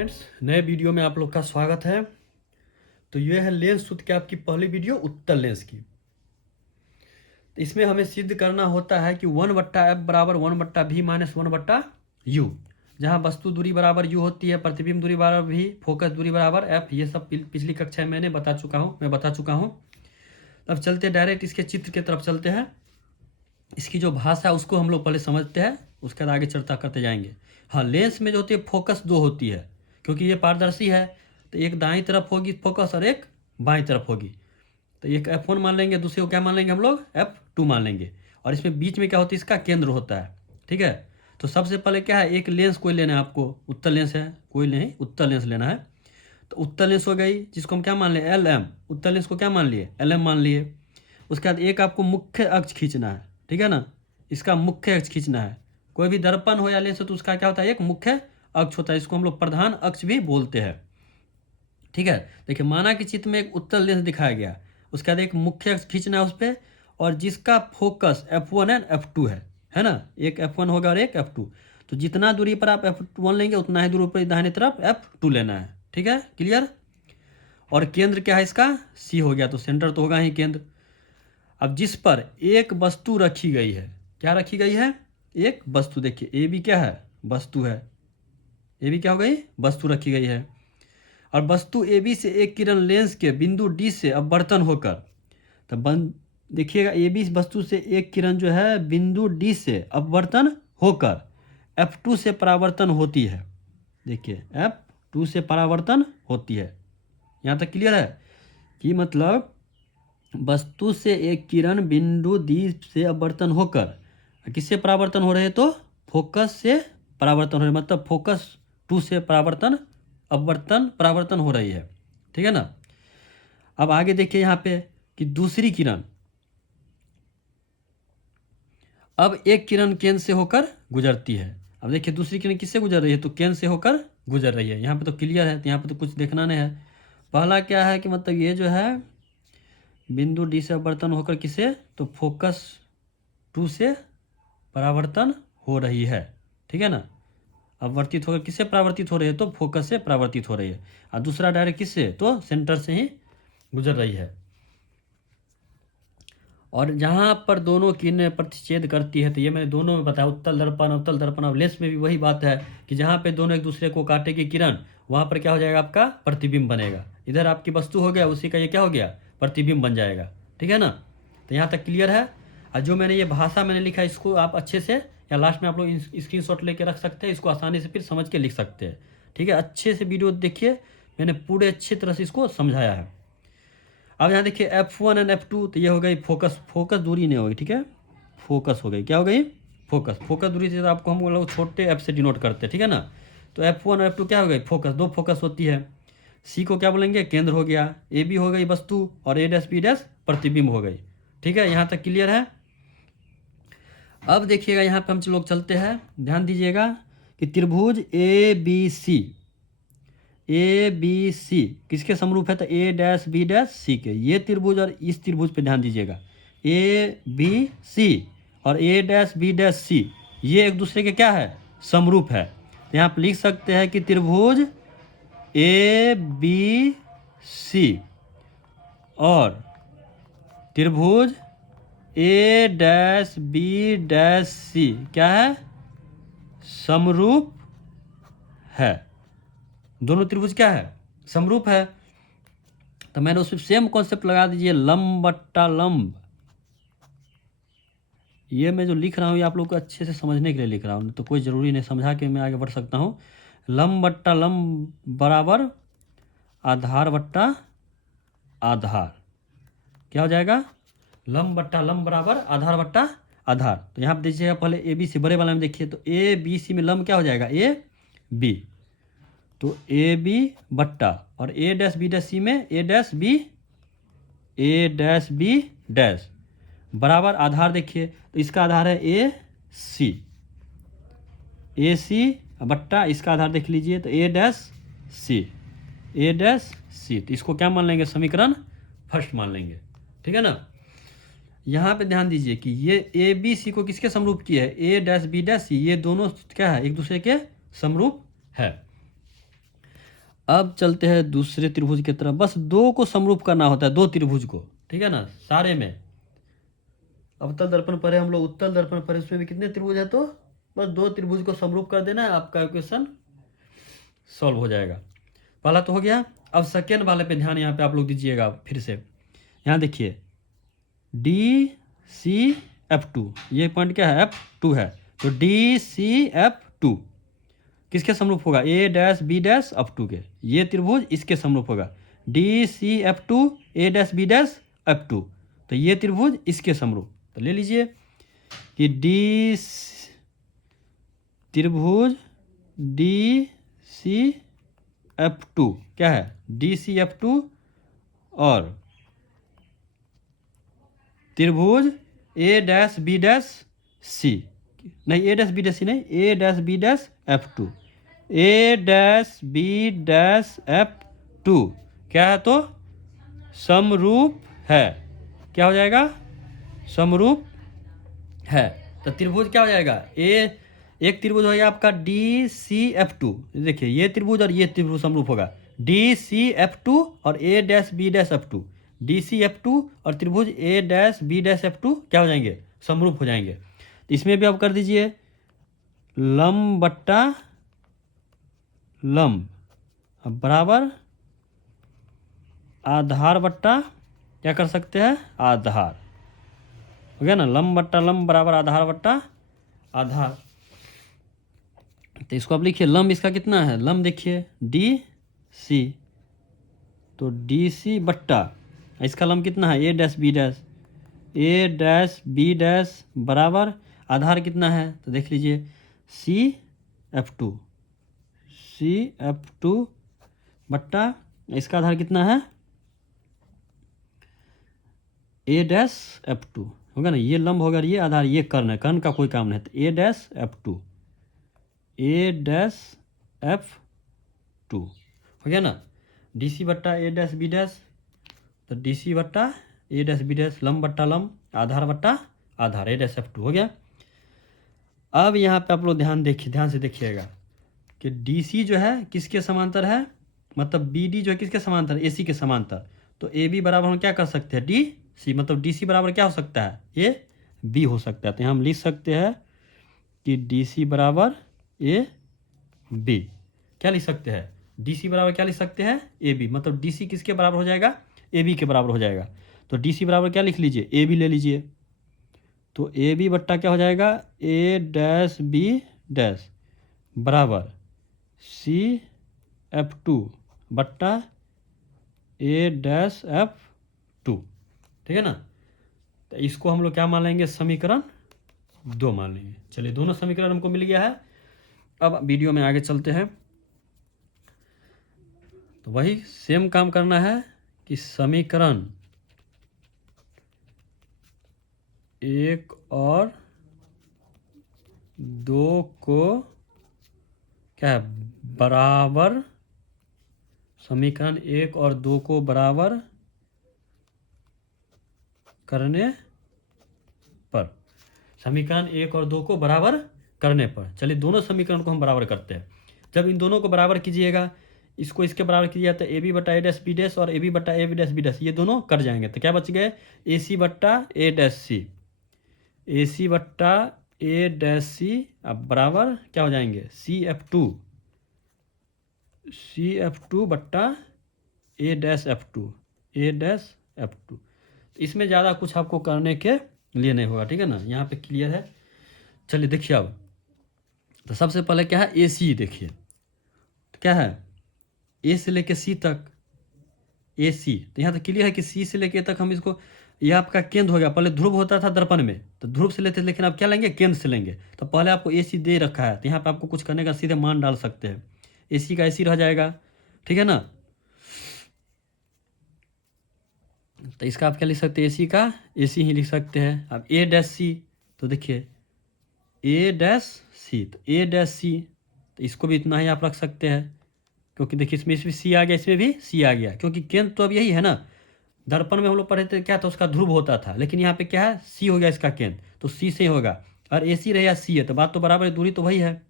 Friends, नए video में आप लोग का स्वागत है। तो ये है लेंस सूत्र की आपकी पहली वीडियो उत्तल लेंस की। तो इसमें हमें सिद्ध करना होता है कि 1/f बराबर 1/v माइनस 1/u, जहाँ वस्तु दूरी बराबर u होती है, प्रतिबिंब दूरी बराबर v, फोकस दूरी बराबर f। ये सब पिछली कक्षा में मैं बता चुका हूँ। अब चलते डायरेक्ट इसके चित्र की तरफ चलते हैं। इसकी जो भाषा है उसको हम लोग पहले समझते हैं, उसके बाद आगे चर्चा करते जाएंगे। हाँ, लेंस में जो होती है फोकस दो होती है, क्योंकि ये पारदर्शी है। तो एक दाईं तरफ होगी फोकस और एक बाईं तरफ होगी। तो एक F1 मान लेंगे, दूसरे को क्या मान लेंगे हम लोग, F2 मान लेंगे। और इसमें बीच में क्या होती है, इसका केंद्र होता है। ठीक है। तो सबसे पहले क्या है, एक लेंस कोई लेना है आपको, उत्तल लेंस है, कोई नहीं उत्तल लेंस लेना है। तो उत्तल लेंस हो गई, जिसको हम क्या मान लिए, LM। उत्तल लेंस को क्या मान लिए, LM मान लिए। उसके बाद एक आपको मुख्य अक्ष खींचना है, ठीक है ना, इसका मुख्य अक्ष खींचना है। कोई भी दर्पण हो या लेंस हो तो उसका क्या होता है, एक मुख्य अक्ष होता है, इसको हम लोग प्रधान अक्ष भी बोलते हैं। ठीक है। देखिए, माना कि चित्र में एक उत्तल लेंस दिखाया गया, उसके बाद एक मुख्य अक्ष खींचना है उस पर, और जिसका फोकस F1 एंड F2 है ना, एक F1 होगा और एक F2। तो जितना दूरी पर आप F1 लेंगे उतना ही दूरी पर दाहिने तरफ F2 लेना है। ठीक है, क्लियर। और केंद्र क्या है इसका, C हो गया, तो सेंटर तो होगा ही केंद्र। अब जिस पर एक वस्तु रखी गई है, क्या रखी गई है, एक वस्तु। देखिए ए बी क्या है, वस्तु है। ए बी क्या हो गई, वस्तु रखी गई है। और वस्तु ए बी से एक किरण लेंस के बिंदु डी से अपवर्तन होकर, तो देखिएगा ए बी वस्तु से एक किरण जो है बिंदु डी से अपवर्तन होकर F2 से परावर्तन होती है। देखिए F2 से परावर्तन होती है। यहाँ तक क्लियर है कि मतलब वस्तु से एक किरण बिंदु डी से अपवर्तन होकर किससे परावर्तन हो रहे हैं, तो फोकस से परावर्तन हो रहे हैं, मतलब फोकस 2 से परावर्तन हो रही है। ठीक है ना। अब आगे देखिए यहाँ पे कि दूसरी किरण, अब एक किरण केंद्र से होकर गुजरती है। अब देखिए दूसरी किरण किससे गुजर रही है, तो केंद्र से होकर गुजर रही है। यहाँ पे तो क्लियर है, तो यहाँ पे तो कुछ देखना नहीं है। पहला क्या है कि मतलब ये जो है बिंदु डी से अपवर्तन होकर किसे, तो फोकस 2 से परावर्तन हो रही है। ठीक है ना। अपवर्तित होकर किससे परावर्तित हो रही है, तो फोकस से परावर्तित हो रही है। और दूसरा डायरेक्ट किससे, तो सेंटर से ही गुजर रही है। और जहाँ पर दोनों किरणें प्रतिच्छेद करती है, तो ये मैंने दोनों में बताया, उत्तल दर्पण अवतल दर्पण। अब लेंस में भी वही बात है कि जहाँ पे दोनों एक दूसरे को काटेगी किरण, वहाँ पर क्या हो जाएगा, आपका प्रतिबिंब बनेगा। इधर आपकी वस्तु हो गया, उसी का ये क्या हो गया, प्रतिबिंब बन जाएगा। ठीक है ना। तो यहाँ तक क्लियर है। और जो मैंने ये भाषा मैंने लिखा, इसको आप अच्छे से, या लास्ट में आप लोग स्क्रीनशॉट लेके रख सकते हैं, इसको आसानी से फिर समझ के लिख सकते हैं। ठीक है, अच्छे से वीडियो देखिए, मैंने पूरे अच्छी तरह से इसको समझाया है। अब यहाँ देखिए F1 एंड F2, तो ये हो गई फोकस दूरी नहीं होगी। ठीक है, फोकस हो गई, क्या हो गई, फोकस दूरी से, तो आपको हम लोग छोटे F से डिनोट करते हैं। ठीक है ना। तो F1 और F2 क्या हो गई, फोकस, दो फोकस होती है। C को क्या बोलेंगे, केंद्र हो गया। AB हो गई वस्तु, और A' B' प्रतिबिंब हो गई। ठीक है, यहाँ तक क्लियर है। अब देखिएगा यहाँ पे हम लोग चलते हैं, ध्यान दीजिएगा कि त्रिभुज ABC किसके समरूप है, तो A', B' C के। ये त्रिभुज और इस त्रिभुज पे ध्यान दीजिएगा, ABC और A', B' C, ये एक दूसरे के क्या है, समरूप है। तो यहाँ पे लिख सकते हैं कि त्रिभुज ABC और त्रिभुज A', B' C क्या है, समरूप है। दोनों त्रिभुज क्या है, समरूप है। तो मैंने उसमें सेम कॉन्सेप्ट लगा दीजिए, लंब बट्टा लंब। ये मैं जो लिख रहा हूँ ये आप लोग को अच्छे से समझने के लिए लिख रहा हूँ, तो कोई ज़रूरी नहीं, समझा के मैं आगे बढ़ सकता हूँ। लंब बट्टा लंब बराबर आधार बट्टा आधार, क्या हो जाएगा, लंब बट्टा लंब बराबर आधार बट्टा आधार। तो यहाँ पे देखिएगा, पहले ABC बड़े वाले में देखिए, तो ABC में लंब क्या हो जाएगा, AB, तो AB बट्टा, और A', B' में A', बराबर आधार। देखिए तो इसका आधार है AC बट्टा, इसका आधार देख लीजिए, तो A', तो इसको क्या मान लेंगे, समीकरण फर्स्ट मान लेंगे। ठीक है ना। यहाँ पे ध्यान दीजिए कि ये ABC को किसके समरूप की है, A', B', C, ये दोनों क्या है, एक दूसरे के समरूप है। अब चलते हैं दूसरे त्रिभुज की तरफ। बस दो को समरूप करना होता है, दो त्रिभुज को, ठीक है ना, सारे में। अवतल दर्पण पर है, हम लोग उत्तल दर्पण पर, उसमें भी कितने त्रिभुज है, तो बस दो त्रिभुज को समरूप कर देना है, आपका इक्वेशन सॉल्व हो जाएगा। पहला तो हो गया। अब सेकेंड वाले पे ध्यान यहाँ पे आप लोग दीजिएगा फिर से। यहाँ देखिए DCF2, ये पॉइंट क्या है, F2 है, तो DCF2 किसके समरूप होगा, A', B', F2 के। ये त्रिभुज इसके समरूप होगा, DCF2 A', B', F2। तो ये त्रिभुज इसके समरूप, तो ले लीजिए कि त्रिभुज DCF2 क्या है, DCF2 और त्रिभुज A', B', नहीं A', B', नहीं A', B', F2 क्या है, तो समरूप है। क्या हो जाएगा, समरूप है। तो त्रिभुज क्या हो जाएगा, एक त्रिभुज हो गया आपका DCF2। देखिए ये त्रिभुज और ये त्रिभुज समरूप होगा, DCF2 और A', B', F2। DCF2 और त्रिभुज A', B', F2 क्या हो जाएंगे, समरूप हो जाएंगे। तो इसमें भी आप कर दीजिए लंब बट्टा लंब बराबर आधार बट्टा क्या कर सकते हैं, आधार। हो गया ना, लंब बट्टा लंब बराबर आधार बट्टा आधार। तो इसको आप लिखिए, लंब इसका कितना है, लंब देखिए DC, तो DC बट्टा इसका लंब कितना है, A', बराबर आधार कितना है, तो देख लीजिए CF2 बट्टा इसका आधार कितना है, A', होगा ना, ये लंब होगा, ये आधार, ये कर्ण है, कर्ण का कोई काम नहीं, तो A', हो गया ना। DC बट्टा A', तो DC बट्टा A', लंब बट्टा लंब आधार बट्टा आधार A', हो गया। अब यहाँ पे आप लोग ध्यान से देखिएगा कि DC जो है किसके समांतर है, मतलब BD जो है किसके समांतर है, AC के समांतर। तो AB बराबर हम क्या कर सकते हैं, DC, मतलब DC बराबर क्या हो सकता है, AB हो सकता है। तो यहाँ हम लिख सकते हैं कि DC बराबर AB। क्या लिख सकते हैं, DC बराबर क्या लिख सकते हैं, AB, मतलब DC किसके बराबर हो जाएगा, AB के बराबर हो जाएगा। तो DC बराबर क्या लिख लीजिए, AB ले लीजिए। तो AB बट्टा क्या हो जाएगा, A', B' बराबर CF2 बट्टा A', F2, ठीक है ना। तो इसको हम लोग क्या मान लेंगे, समीकरण 2 मान लेंगे। चलिए दोनों समीकरण हमको मिल गया है। अब वीडियो में आगे चलते हैं। तो वही सेम काम करना है कि समीकरण 1 और 2 को क्या है, बराबर, समीकरण 1 और 2 को बराबर करने पर, समीकरण 1 और 2 को बराबर करने पर, चलिए दोनों समीकरण को हम बराबर करते हैं। जब इन दोनों को बराबर कीजिएगा, इसको इसके बराबर कीजिएगा, तो AB बट्टा A', B' और AB बट्टा A', B' ये दोनों कट जाएंगे। तो क्या बच गए, AC बट्टा A', AC बट्टा A', अब बराबर क्या हो जाएंगे, CF2 बट्टा A', इसमें ज़्यादा कुछ आपको करने के लिए नहीं होगा, ठीक है ना, यहाँ पे क्लियर है। चलिए देखिए अब, तो सबसे पहले क्या है, AC देखिए, तो क्या है A से लेके C तक, AC, तो यहाँ तक क्लियर है कि C से लेके तक हम इसको, यह आपका केंद्र हो गया। पहले ध्रुव होता था दर्पण में, तो ध्रुव से लेते थे, लेकिन अब क्या लेंगे, केंद्र से लेंगे। तो पहले आपको AC दे रखा है, तो यहाँ पे आपको कुछ करने का, सीधे मान डाल सकते हैं, AC का AC रह जाएगा, ठीक है ना। तो इसका आप क्या लिख सकते हैं, AC का AC ही लिख सकते हैं। अब A', तो देखिए A', तो A', तो इसको भी इतना ही आप रख सकते हैं, क्योंकि देखिए इसमें C आ गया, इसमें भी C आ गया, क्योंकि केंद्र तो अब यही है ना। दर्पण में हम लोग पढ़े थे क्या था, उसका ध्रुव होता था, लेकिन यहाँ पे क्या है, C हो गया इसका केंद्र, तो C से ही होगा। और AC रहे या C है, तो बात तो बराबर है, दूरी तो वही है।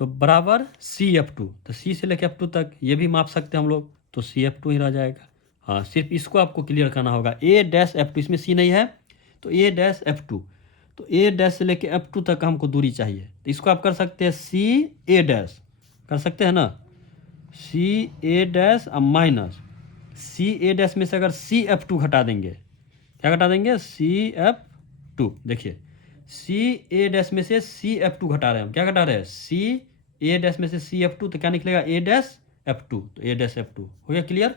तो बराबर CF2, तो C से लेकर F2 तक ये भी माप सकते हैं हम लोग, तो CF2 ही रह जाएगा। हाँ, सिर्फ इसको आपको क्लियर करना होगा। A-F2, इसमें C नहीं है तो A-F2, तो A- से लेकर F2 तक हमको दूरी चाहिए, तो इसको आप कर सकते हैं CA-, कर सकते हैं ना, CA- अब माइनस CA- में से अगर CF2 घटा देंगे, क्या घटा देंगे, CF2, देखिए CA- में से CF2 घटा रहे हैं हम, क्या घटा रहे हैं, CA- में से CF2, तो क्या निकलेगा A-F2, तो A-F2 हो गया क्लियर।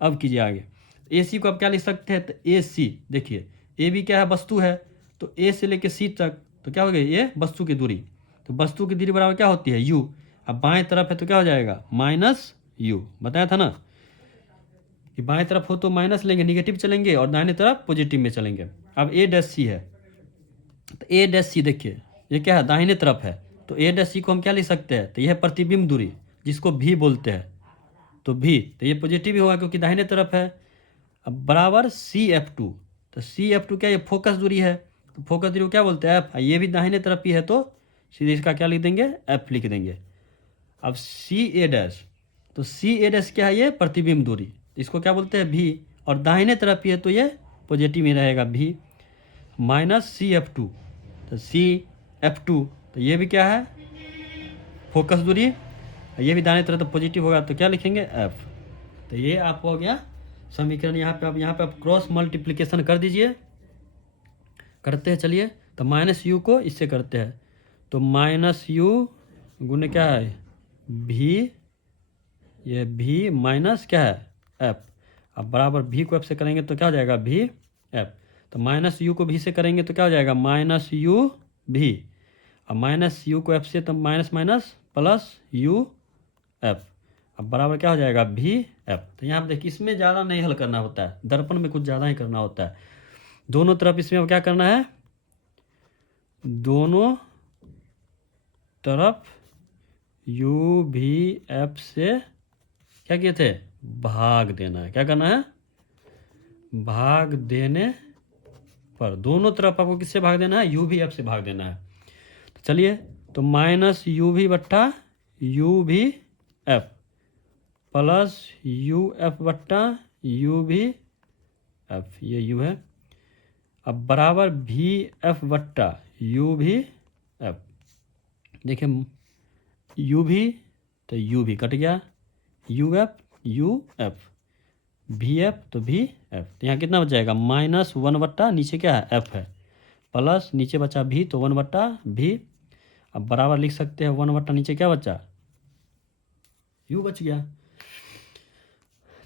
अब कीजिए आगे, AC को आप क्या लिख सकते हैं, तो AC, देखिए ए भी क्या है, वस्तु है, तो A से लेके C तक, तो क्या हो गया, ये वस्तु की दूरी, तो वस्तु की दूरी बराबर क्या होती है, U। अब बाएं तरफ है तो क्या हो जाएगा, -U, बताया था ना कि बाएं तरफ हो तो माइनस लेंगे, निगेटिव चलेंगे, और दाहिने तरफ पॉजिटिव में चलेंगे। अब A-C है, तो A-C देखिए ये क्या है, दाहिने तरफ है, तो A-C को हम क्या लिख सकते हैं, तो यह है प्रतिबिंब दूरी, जिसको भी बोलते हैं, तो भी, तो ये पॉजिटिव ही होगा क्योंकि दाहिने तरफ है। अब बराबर CF2, तो CF2 क्या, ये फोकस दूरी है, तो फोकस दूरी को क्या बोलते हैं, F, ये भी दाहिने तरफ ही है, तो सीधे इसका क्या लिख देंगे, F लिख देंगे। अब CA-, तो CA- क्या है, ये प्रतिबिंब दूरी, इसको क्या बोलते हैं, भी, और दाहिने तरफ ही है तो ये पॉजिटिव में रहेगा, भी, -CF2, तो CF2, तो ये भी क्या है, फोकस दूरी, ये भी दाहिने तरफ तो पॉजिटिव होगा, तो क्या लिखेंगे, F। तो ये आप हो गया समीकरण। यहाँ पे आप क्रॉस मल्टीप्लिकेशन कर दीजिए, करते हैं चलिए, तो -U को इससे करते हैं, तो -U गुने क्या है, भी, ये भी माइनस क्या है, F। अब बराबर भी को F से करेंगे तो क्या हो जाएगा, भी F, तो -U को भी से करेंगे तो क्या हो जाएगा, -U भी, अब -U को F से, तो माइनस माइनस प्लस UF, अब बराबर क्या हो जाएगा, भी F। तो यहाँ पर देखिए इसमें ज़्यादा नहीं हल करना होता है, दर्पण में कुछ ज़्यादा ही करना होता है, दोनों तरफ इसमें अब क्या करना है, दोनों तरफ UV-F से क्या किए थे, भाग देना है, क्या करना है, भाग देने पर, दोनों तरफ आपको किससे भाग देना है, UV-F से भाग देना है। तो चलिए, तो -UV बट्टा UV-F प्लस UF बट्टा UV-F, ये U है, अब बराबर VF बट्टा UV-F, देखिए UV, तो UV कट गया, UF VF, तो VF, तो यहाँ कितना बच जाएगा, -1 बट्टा नीचे क्या है, F है, प्लस नीचे बचा भी, तो 1 बट्टा भी, अब बराबर लिख सकते हैं 1 बट्टा नीचे क्या बचा, U बच गया।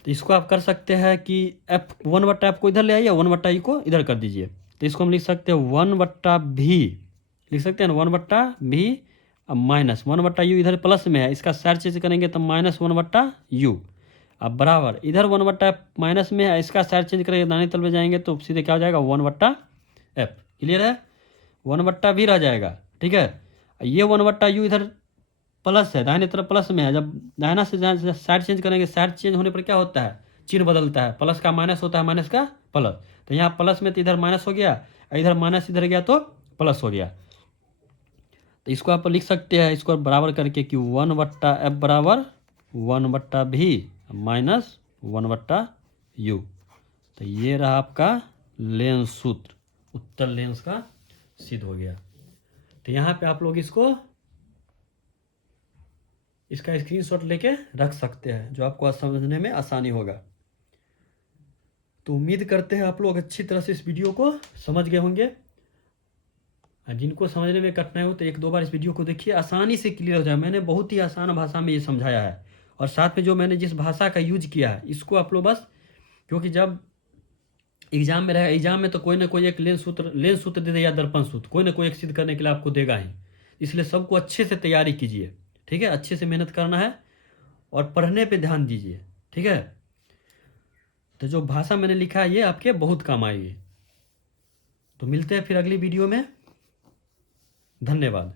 तो इसको आप कर सकते हैं कि F 1 बट्टा F को इधर ले आइए, 1 बट्टा U को इधर कर दीजिए, तो इसको हम लिख सकते हैं 1 बट्टा भी, लिख सकते हैं ना 1 बट्टा भी, अब -1 बट्टा U इधर प्लस में है, इसका साइड चेंज करेंगे तो -1 बट्टा U, अब बराबर इधर 1 बट्टा माइनस में है, इसका साइड चेंज करेंगे, दाहिने तल में जाएंगे तो सीधे क्या हो जाएगा, 1 बट्टा F, क्लियर है, 1 बट्टा भी रह जाएगा, ठीक है। ये 1 बट्टा U इधर प्लस है, दाहिने तरफ प्लस में है, जब दाहिना से साइड चेंज करेंगे, साइड चेंज होने पर क्या होता है, चिन्ह बदलता है, प्लस का माइनस होता है, माइनस का प्लस, तो यहाँ प्लस में तो इधर माइनस हो गया, इधर माइनस इधर गया तो प्लस हो गया, तो इसको आप लिख सकते हैं, इसको बराबर करके कि 1 बट्टा F बराबर 1 बट्टा भी माइनस 1 बट्टा U, तो ये रहा आपका लेंस सूत्र, उत्तल लेंस का सिद्ध हो गया। तो यहाँ पे आप लोग इसका स्क्रीनशॉट लेके रख सकते हैं, जो आपको समझने में आसानी होगा। तो उम्मीद करते हैं आप लोग अच्छी तरह से इस वीडियो को समझ गए होंगे, जिनको समझने में कठिनाई हो तो 1-2 बार इस वीडियो को देखिए, आसानी से क्लियर हो जाए। मैंने बहुत ही आसान भाषा में ये समझाया है, और साथ में जो मैंने जिस भाषा का यूज किया है, इसको आप लोग बस, क्योंकि जब एग्जाम में रहेगा, एग्जाम में तो कोई ना कोई एक लेंस सूत्र दे दे या दर्पण सूत्र, कोई ना कोई एक सिद्ध करने के लिए आपको देगा ही, इसलिए सबको अच्छे से तैयारी कीजिए, ठीक है, अच्छे से मेहनत करना है और पढ़ने पे ध्यान दीजिए, ठीक है। तो जो भाषा मैंने लिखा है ये आपके बहुत काम आएगी। तो मिलते हैं फिर अगली वीडियो में, धन्यवाद।